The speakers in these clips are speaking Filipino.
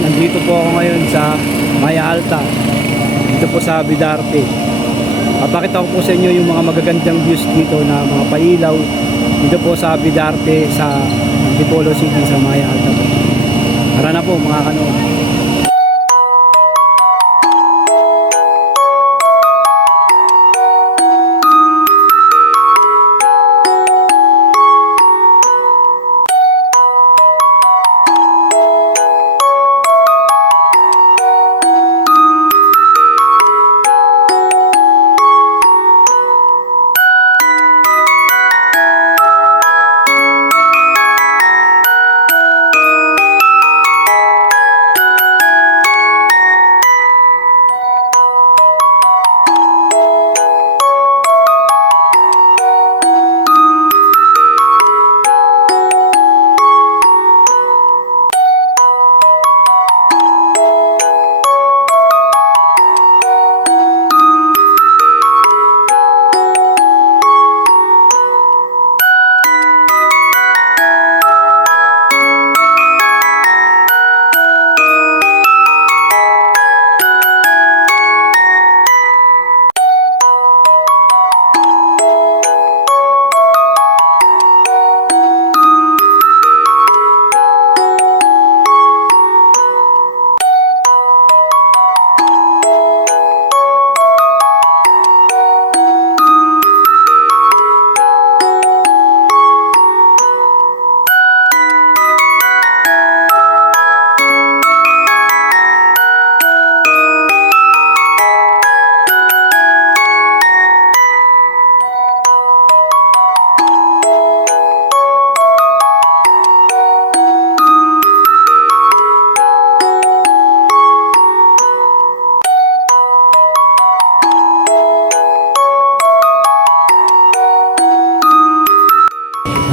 Nandito po ako ngayon sa Maya Alta, dito po sa Bidarte. Papakita ko po sa inyo yung mga magagandang views dito na mga pailaw dito po sa Bidarte, sa Antipolo City, sa Maya Alta po. Tara na po mga kanoon.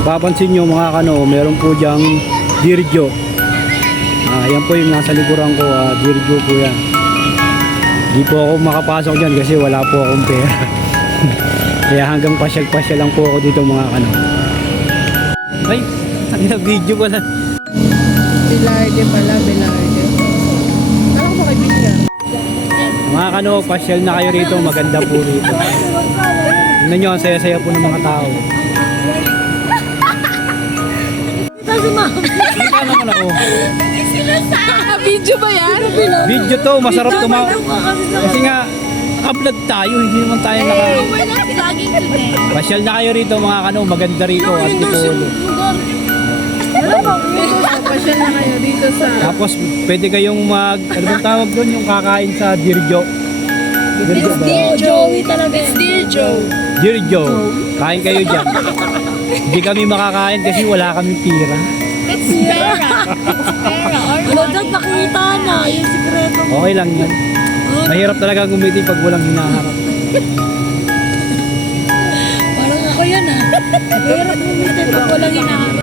Papansin nyo mga kano, meron po diyang dirjo. Yan po yung nasa likuran ko, dirjo po yan. Di po ako makapasok dyan kasi wala po akong pera. Kaya hanggang pasyal-pasyal lang po ako dito mga kano. Ay, ang video pala. Bilarde pala, Bilarde. Alam ko kay Bigla. Mga kano, pasyal na kayo rito, maganda po rito. Tignan nyo, ang saya-saya po ng mga tao. Kita naman ako. Video ba yan? Video to, masarap tumawa. Kasi nga, upload tayo, hindi naman tayo pasyal na kayo rito mga kano, maganda rito at Antipolo. Pasyal na kayo dito sa... Tapos pwede kayong ano bang tawag doon, yung kakain sa dirjo. It's Dear Joey talaga. It's Dear Joe. Dirjo, kain kayo dyan. Hindi kami makakain kasi wala kaming pira. It's pera. It's pera. Lagad nakita na yung sikreto. Okay lang yan. Mahirap talaga gumiti pag walang hinaharap. Parang ako yan ah. Mahirap gumiti pag walang hinaharap.